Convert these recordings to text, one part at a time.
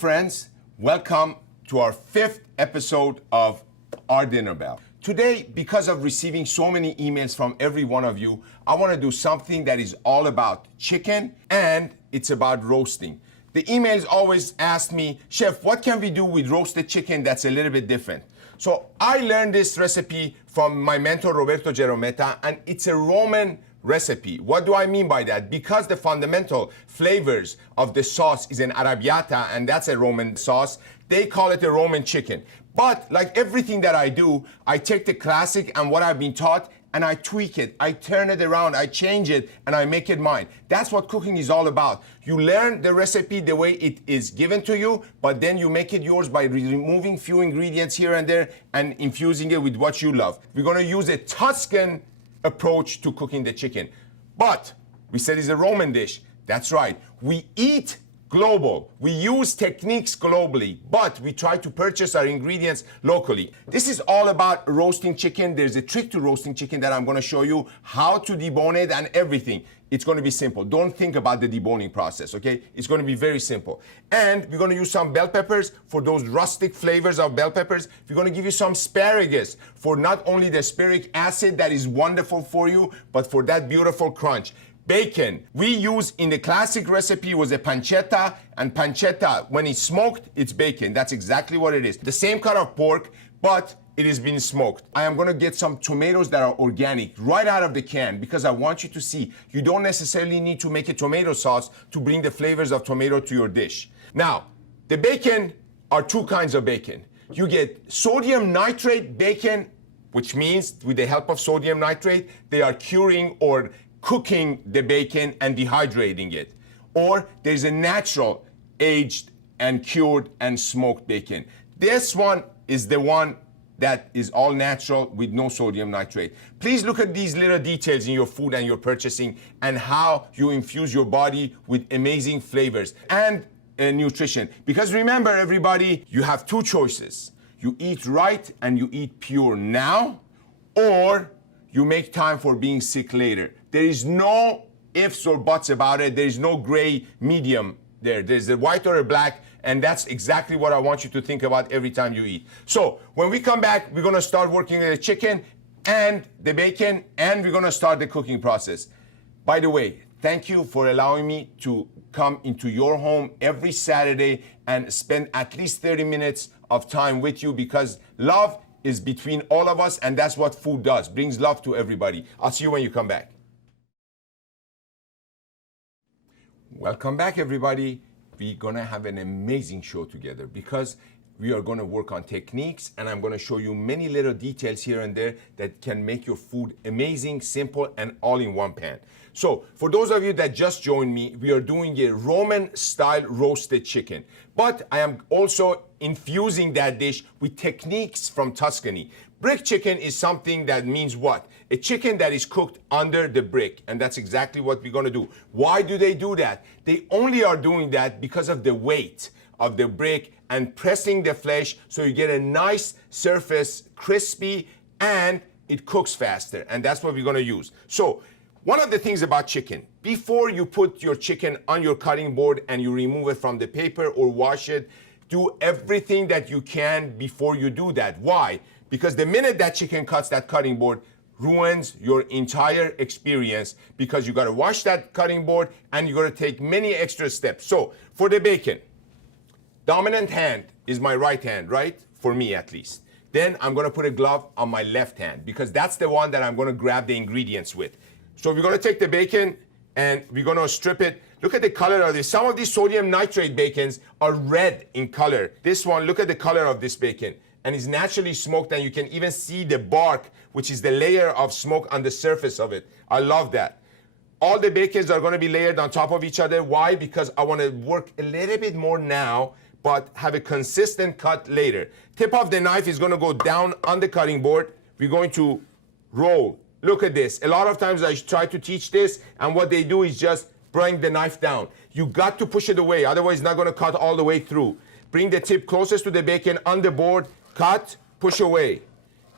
friends, welcome to our 5th episode of Our Dinner Bell. Today, because of receiving so many emails from every one of you, I want to do something that is all about chicken and it's about roasting. The emails always ask me, Chef, what can we do with roasted chicken that's a little bit different? So I learned this recipe from my mentor, Roberto Gerometta, and it's a Roman recipe. What do I mean by that? Because the fundamental flavors of the sauce is an arrabbiata, and that's a Roman sauce, they call it a Roman chicken. But like everything that I do, I take the classic and what I've been taught and I tweak it, I turn it around, I change it, and I make it mine. That's what cooking is all about. You learn the recipe the way it is given to you, but then you make it yours by removing few ingredients here and there and infusing it with what you love. We're gonna use a Tuscan approach to cooking the chicken. But we said it's a Roman dish. That's right. We eat global. We use techniques globally, but we try to purchase our ingredients locally. This is all about roasting chicken. There's a trick to roasting chicken that I'm gonna show you how to debone it and everything. It's gonna be simple. Don't think about the deboning process, okay? It's gonna be very simple. And we're gonna use some bell peppers for those rustic flavors of bell peppers. We're gonna give you some asparagus for not only the asparic acid that is wonderful for you, but for that beautiful crunch. Bacon, we use in the classic recipe was a pancetta, and pancetta, when it's smoked, it's bacon. That's exactly what it is. The same kind of pork, but it has been smoked. I am gonna get some tomatoes that are organic right out of the can because I want you to see you don't necessarily need to make a tomato sauce to bring the flavors of tomato to your dish. Now, the bacon are two kinds of bacon. You get sodium nitrate bacon, which means with the help of sodium nitrate, they are curing or cooking the bacon and dehydrating it. Or there's a natural aged and cured and smoked bacon. This one is the one that is all natural with no sodium nitrate. Please look at these little details in your food and your purchasing and how you infuse your body with amazing flavors and nutrition. Because remember everybody, you have two choices. You eat right and you eat pure now, or you make time for being sick later. There is no ifs or buts about it. There is no gray medium there. There's a white or a black, and that's exactly what I want you to think about every time you eat. So when we come back, we're gonna start working with the chicken and the bacon, and we're gonna start the cooking process. By the way, thank you for allowing me to come into your home every Saturday and spend at least 30 minutes of time with you, because love is between all of us, and that's what food does, brings love to everybody. I'll see you when you come back. Welcome back, everybody. We're gonna have an amazing show together because we are gonna work on techniques, and I'm gonna show you many little details here and there that can make your food amazing, simple, and all in one pan. So for those of you that just joined me, we are doing a Roman style roasted chicken, but I am also infusing that dish with techniques from Tuscany. Brick chicken is something that means what? A chicken that is cooked under the brick, and that's exactly what we're gonna do. Why do they do that? They only are doing that because of the weight of the brick and pressing the flesh so you get a nice surface, crispy, and it cooks faster, and that's what we're gonna use. So one of the things about chicken, before you put your chicken on your cutting board and you remove it from the paper or wash it, do everything that you can before you do that. Why? Because the minute that chicken cuts that cutting board, ruins your entire experience, because you gotta wash that cutting board and you gotta take many extra steps. So for the bacon, dominant hand is my right hand, right? For me at least. Then I'm gonna put a glove on my left hand because that's the one that I'm gonna grab the ingredients with. So we're gonna take the bacon and we're gonna strip it. Look at the color of this. Some of these sodium nitrate bacons are red in color. This one, look at the color of this bacon. And it's naturally smoked, and you can even see the bark, which is the layer of smoke on the surface of it. I love that. All the bacons are gonna be layered on top of each other. Why? Because I wanna work a little bit more now, but have a consistent cut later. Tip of the knife is gonna go down on the cutting board. We're going to roll. Look at this. A lot of times I try to teach this, and what they do is just bring the knife down. You got to push it away, otherwise it's not gonna cut all the way through. Bring the tip closest to the bacon on the board, cut, push away.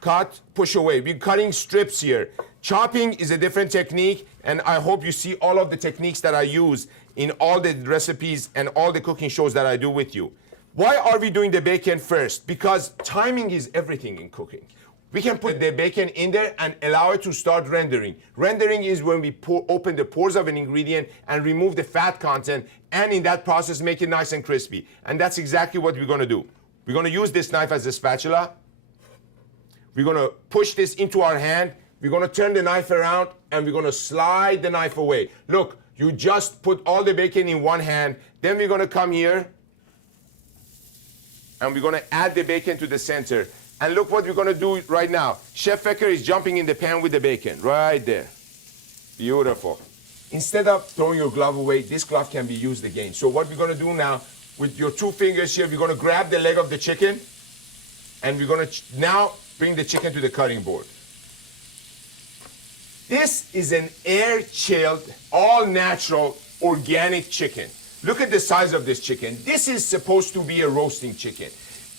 Cut, push away. We're cutting strips here. Chopping is a different technique, and I hope you see all of the techniques that I use in all the recipes and all the cooking shows that I do with you. Why are we doing the bacon first? Because timing is everything in cooking. We can put the bacon in there and allow it to start rendering. Rendering is when we open the pores of an ingredient and remove the fat content, and in that process make it nice and crispy. And that's exactly what we're gonna do. We're gonna use this knife as a spatula. We're gonna push this into our hand. We're gonna turn the knife around and we're gonna slide the knife away. Look, you just put all the bacon in one hand. Then we're gonna come here and we're gonna add the bacon to the center. And look what we're gonna do right now. Chef Feker is jumping in the pan with the bacon, right there. Beautiful. Instead of throwing your glove away, this glove can be used again. So what we're gonna do now, with your 2 fingers here, we're gonna grab the leg of the chicken, and we're gonna now bring the chicken to the cutting board. This is an air-chilled, all-natural, organic chicken. Look at the size of this chicken. This is supposed to be a roasting chicken.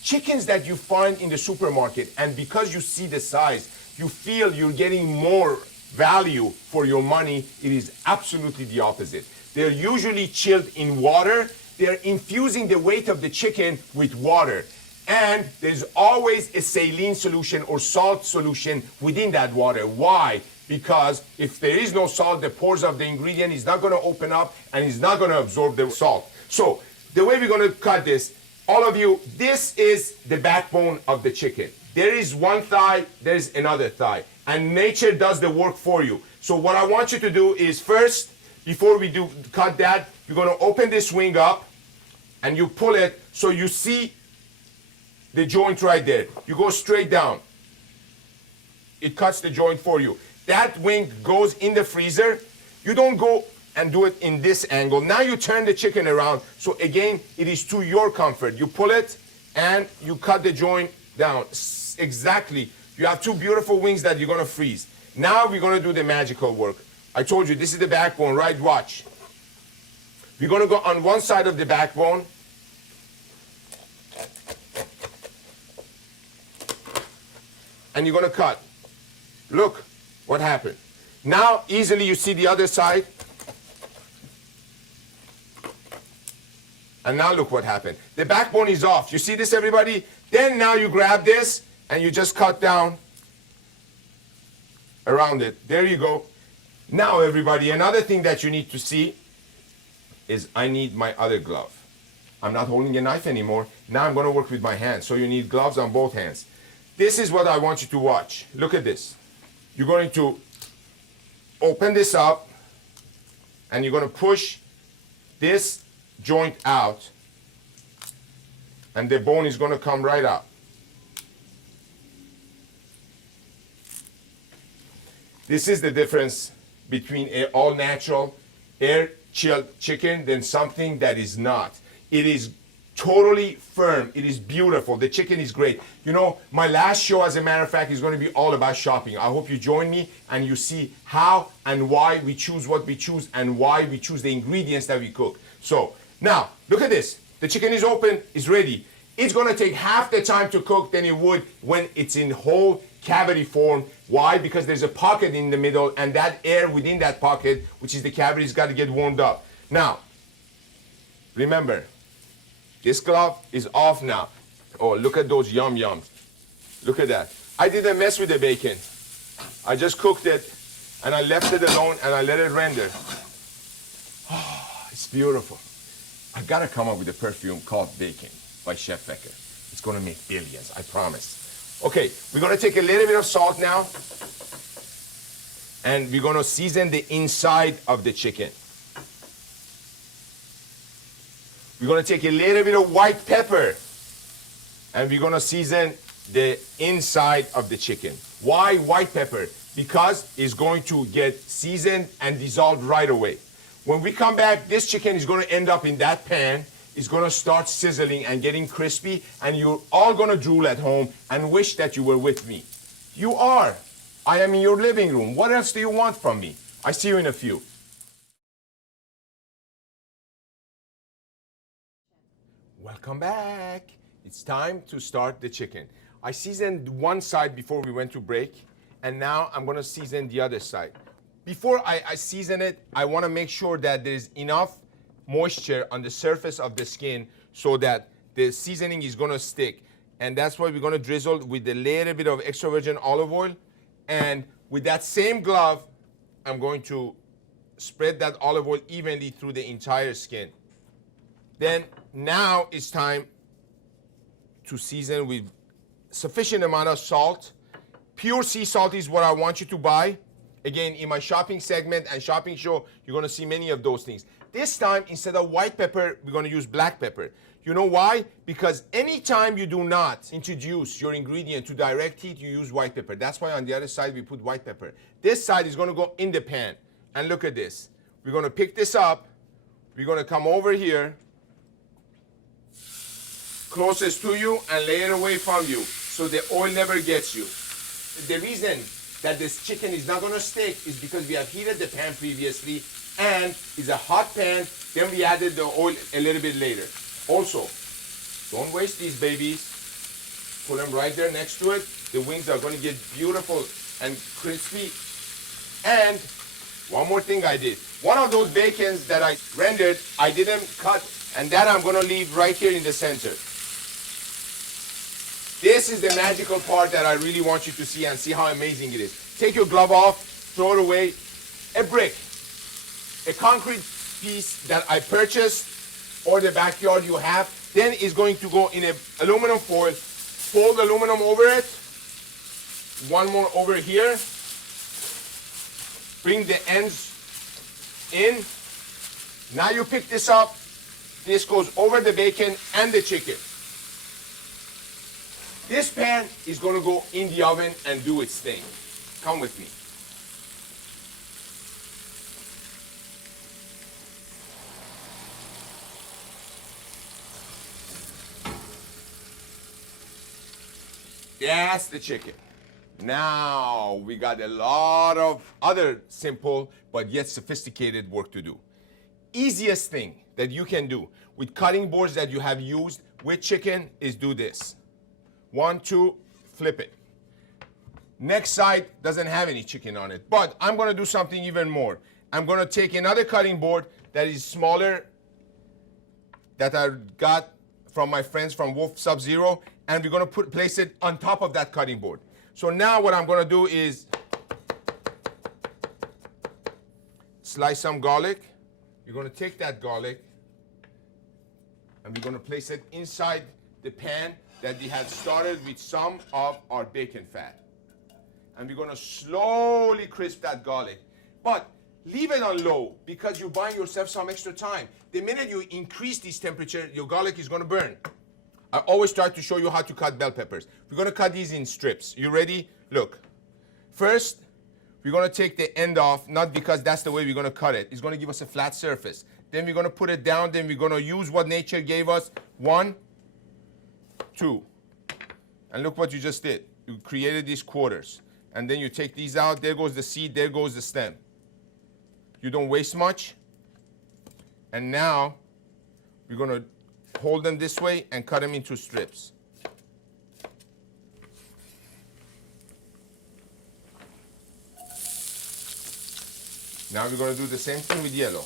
Chickens that you find in the supermarket, and because you see the size, you feel you're getting more value for your money, it is absolutely the opposite. They're usually chilled in water. They're infusing the weight of the chicken with water. And there's always a saline solution or salt solution within that water. Why? Because if there is no salt, the pores of the ingredient is not gonna open up and it's not gonna absorb the salt. So the way we're gonna cut this, all of you, this is the backbone of the chicken. There is one thigh, there's another thigh, and nature does the work for you. So what I want you to do is first, before we do cut that, you're gonna open this wing up and you pull it so you see the joint right there. You go straight down. It cuts the joint for you. That wing goes in the freezer. You don't go and do it in this angle. Now you turn the chicken around. So again, it is to your comfort. You pull it and you cut the joint down. Exactly. You have 2 beautiful wings that you're gonna freeze. Now we're gonna do the magical work. I told you, this is the backbone, right? Watch. We're gonna go on one side of the backbone. And you're gonna cut. Look what happened. Now easily you see the other side. And now look what happened. The backbone is off. You see this, everybody? Then now you grab this and you just cut down around it. There you go. Now everybody, another thing that you need to see is I need my other glove. I'm not holding a knife anymore. Now I'm gonna work with my hands. So you need gloves on both hands. This is what I want you to watch. Look at this. You're going to open this up and you're gonna push this joint out and the bone is gonna come right out. This is the difference between an all-natural, air-chilled chicken than something that is not. It is totally firm. It is beautiful. The chicken is great. You know, my last show, as a matter of fact, is going to be all about shopping. I hope you join me and you see how and why we choose what we choose and why we choose the ingredients that we cook. So now, look at this. The chicken is open, it's ready. It's going to take half the time to cook than it would when it's in whole cavity form. Why? Because there's a pocket in the middle and that air within that pocket, which is the cavity, has got to get warmed up. Now, remember, this glove is off now. Oh, look at those yum yums. Look at that. I didn't mess with the bacon. I just cooked it and I left it alone and I let it render. Oh, it's beautiful. I've got to come up with a perfume called Bacon by Chef Feker. It's going to make billions, I promise. Okay, we're going to take a little bit of salt now and we're going to season the inside of the chicken. We're going to take a little bit of white pepper and we're going to season the inside of the chicken. Why white pepper? Because it's going to get seasoned and dissolved right away. When we come back, this chicken is going to end up in that pan. It's going to start sizzling and getting crispy, and you're all going to drool at home and wish that you were with me. You are. I am in your living room. What else do you want from me? I see you in a few. Welcome back. It's time to start the chicken. I seasoned one side before we went to break, and now I'm going to season the other side. Before I season it, I want to make sure that there's enough moisture on the surface of the skin so that the seasoning is gonna stick. And that's why we're gonna drizzle with a little bit of extra virgin olive oil. And with that same glove, I'm going to spread that olive oil evenly through the entire skin. Then now it's time to season with sufficient amount of salt. Pure sea salt is what I want you to buy. Again, in my shopping segment and shopping show, you're gonna see many of those things. This time, instead of white pepper, we're gonna use black pepper. You know why? Because anytime you do not introduce your ingredient to direct heat, you use white pepper. That's why on the other side, we put white pepper. This side is gonna go in the pan. And look at this. We're gonna pick this up. We're gonna come over here, closest to you, and lay it away from you so the oil never gets you. The reason that this chicken is not gonna stick is because we have heated the pan previously and it's a hot pan, then we added the oil a little bit later. Also, don't waste these babies. Put them right there next to it. The wings are gonna get beautiful and crispy. And one more thing I did. One of those bacons that I rendered, I didn't cut, and that I'm gonna leave right here in the center. This is the magical part that I really want you to see and see how amazing it is. Take your glove off, throw it away. A brick, a concrete piece that I purchased or the backyard you have, then is going to go in an aluminum foil. Fold aluminum over it. One more over here. Bring the ends in. Now you pick this up. This goes over the bacon and the chicken. This pan is going to go in the oven and do its thing. Come with me. That's the chicken. Now we got a lot of other simple but yet sophisticated work to do. Easiest thing that you can do with cutting boards that you have used with chicken is do this. 1, 2, flip it. Next side doesn't have any chicken on it, but I'm gonna do something even more. I'm gonna take another cutting board that is smaller that I got from my friends from Wolf Sub-Zero, and we're gonna place it on top of that cutting board. So now what I'm gonna do is slice some garlic. You're gonna take that garlic and we're gonna place it inside the pan that we had started with some of our bacon fat. And we're gonna slowly crisp that garlic. But leave it on low because you're buying yourself some extra time. The minute you increase this temperature, your garlic is gonna burn. I always try to show you how to cut bell peppers. We're gonna cut these in strips. You ready? Look. First, we're gonna take the end off, not because that's the way we're gonna cut it. It's gonna give us a flat surface. Then we're gonna put it down, then we're gonna use what nature gave us. 1, 2. And look what you just did. You created these quarters. And then you take these out. There goes the seed, there goes the stem. You don't waste much. And now, we're gonna hold them this way and cut them into strips. Now we're gonna do the same thing with yellow.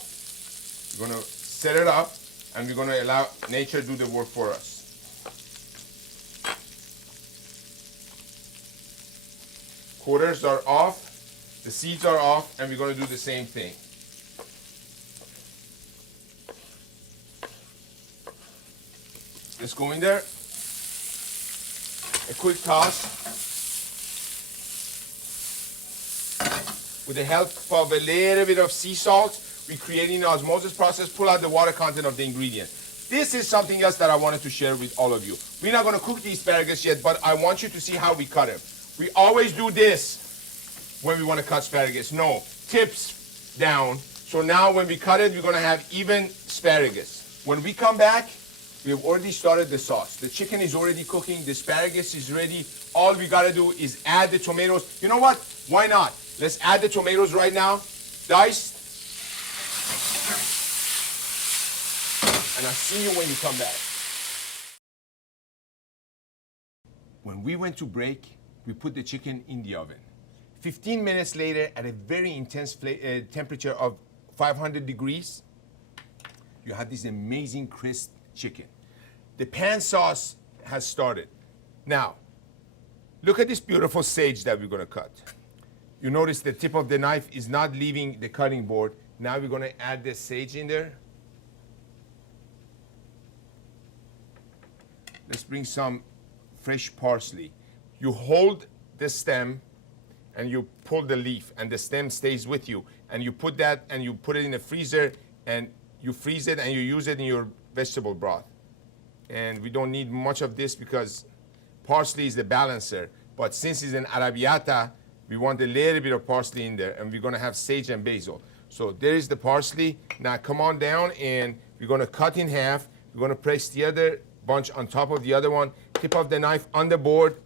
We're gonna set it up and we're gonna allow nature to do the work for us. Quarters are off, the seeds are off, and we're gonna do the same thing. Let's go in there. A quick toss. With the help of a little bit of sea salt, we're creating an osmosis process, pull out the water content of the ingredient. This is something else that I wanted to share with all of you. We're not gonna cook the asparagus yet, but I want you to see how we cut them. We always do this when we wanna cut asparagus. No, tips down. So now when we cut it, we're gonna have even asparagus. When we come back, we have already started the sauce. The chicken is already cooking, the asparagus is ready. All we gotta do is add the tomatoes. You know what? Why not? Let's add the tomatoes right now, diced. And I'll see you when you come back. When we went to break, we put the chicken in the oven. 15 minutes later, at a very intense temperature of 500 degrees, you have this amazing crisp chicken. The pan sauce has started. Now, look at this beautiful sage that we're gonna cut. You notice the tip of the knife is not leaving the cutting board. Now we're gonna add the sage in there. Let's bring some fresh parsley. You hold the stem and you pull the leaf and the stem stays with you. And you put that and you put it in the freezer and you freeze it and you use it in your vegetable broth. And we don't need much of this because parsley is the balancer. But since it's an arrabbiata, we want a little bit of parsley in there, and we're gonna have sage and basil. So there is the parsley. Now come on down and we're gonna cut in half. We're gonna place the other bunch on top of the other one. Tip of the knife on the board.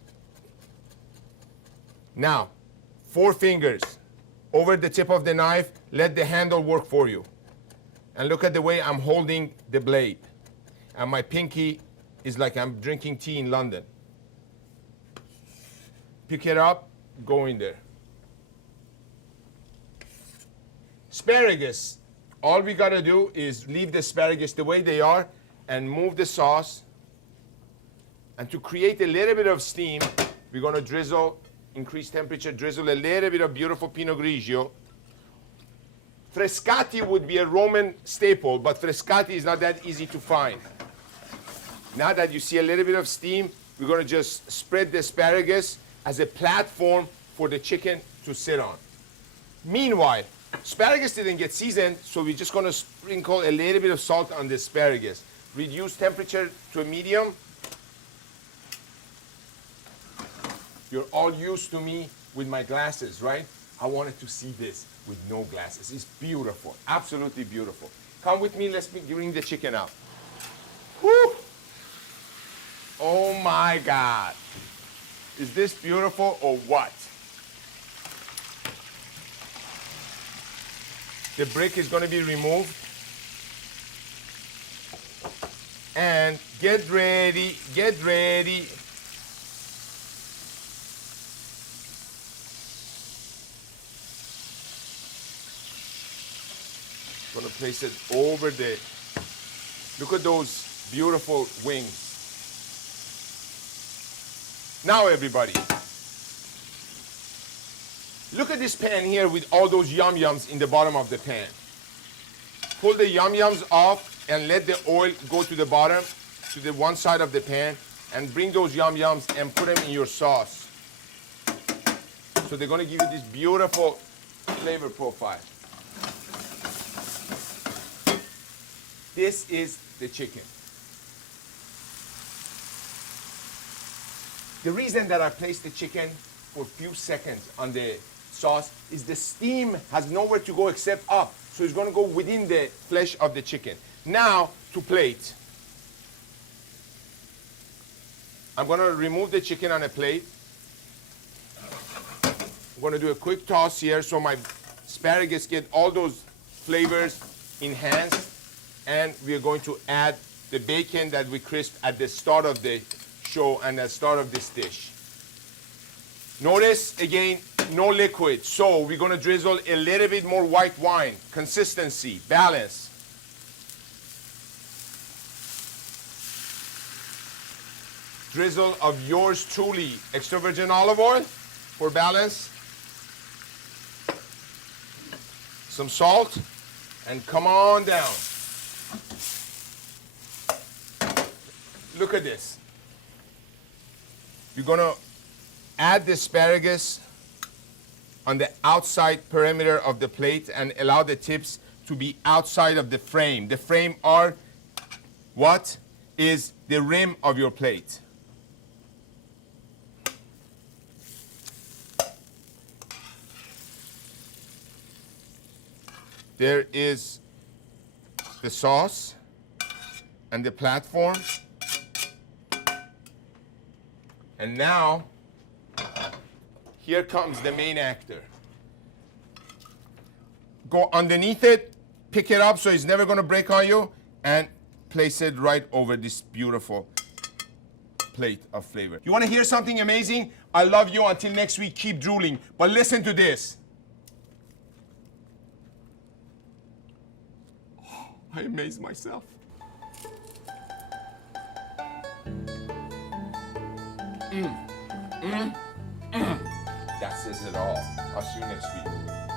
Now, 4 fingers over the tip of the knife. Let the handle work for you. And look at the way I'm holding the blade. And my pinky is like I'm drinking tea in London. Pick it up, go in there. Asparagus. All we gotta do is leave the asparagus the way they are and move the sauce. And to create a little bit of steam, we're gonna drizzle, increase temperature, drizzle a little bit of beautiful Pinot Grigio. Frescati would be a Roman staple, but Frescati is not that easy to find. Now that you see a little bit of steam, we're gonna just spread the asparagus as a platform for the chicken to sit on. Meanwhile, asparagus didn't get seasoned, so we're just gonna sprinkle a little bit of salt on the asparagus. Reduce temperature to a medium. You're all used to me with my glasses, right? I wanted to see this with no glasses. It's beautiful, absolutely beautiful. Come with me, let's bring the chicken out. Woo! Oh my God. Is this beautiful or what? The brick is gonna be removed. And get ready, get ready. Gonna place it over the, look at those beautiful wings. Now everybody, look at this pan here with all those yum-yums in the bottom of the pan. Pull the yum-yums off and let the oil go to the bottom, to the one side of the pan, and bring those yum-yums and put them in your sauce. So they're gonna give you this beautiful flavor profile. This is the chicken. The reason that I placed the chicken for a few seconds on the sauce is the steam has nowhere to go except up. So it's gonna go within the flesh of the chicken. Now to plate. I'm gonna remove the chicken on a plate. I'm gonna do a quick toss here so my asparagus get all those flavors enhanced. And we are going to add the bacon that we crisped at the start of the show and the start of this dish. Notice, again, no liquid. So we're gonna drizzle a little bit more white wine. Consistency, balance. Drizzle of yours truly, extra virgin olive oil for balance. Some salt, and come on down. Look at this. You're gonna add the asparagus on the outside perimeter of the plate and allow the tips to be outside of the frame. The frame are what is the rim of your plate. There is the sauce and the platform. And now, here comes the main actor. Go underneath it, pick it up so it's never gonna break on you, and place it right over this beautiful plate of flavor. You wanna hear something amazing? I love you. Until next week, keep drooling. But listen to this. I amaze myself. That says it all. I'll see you next week.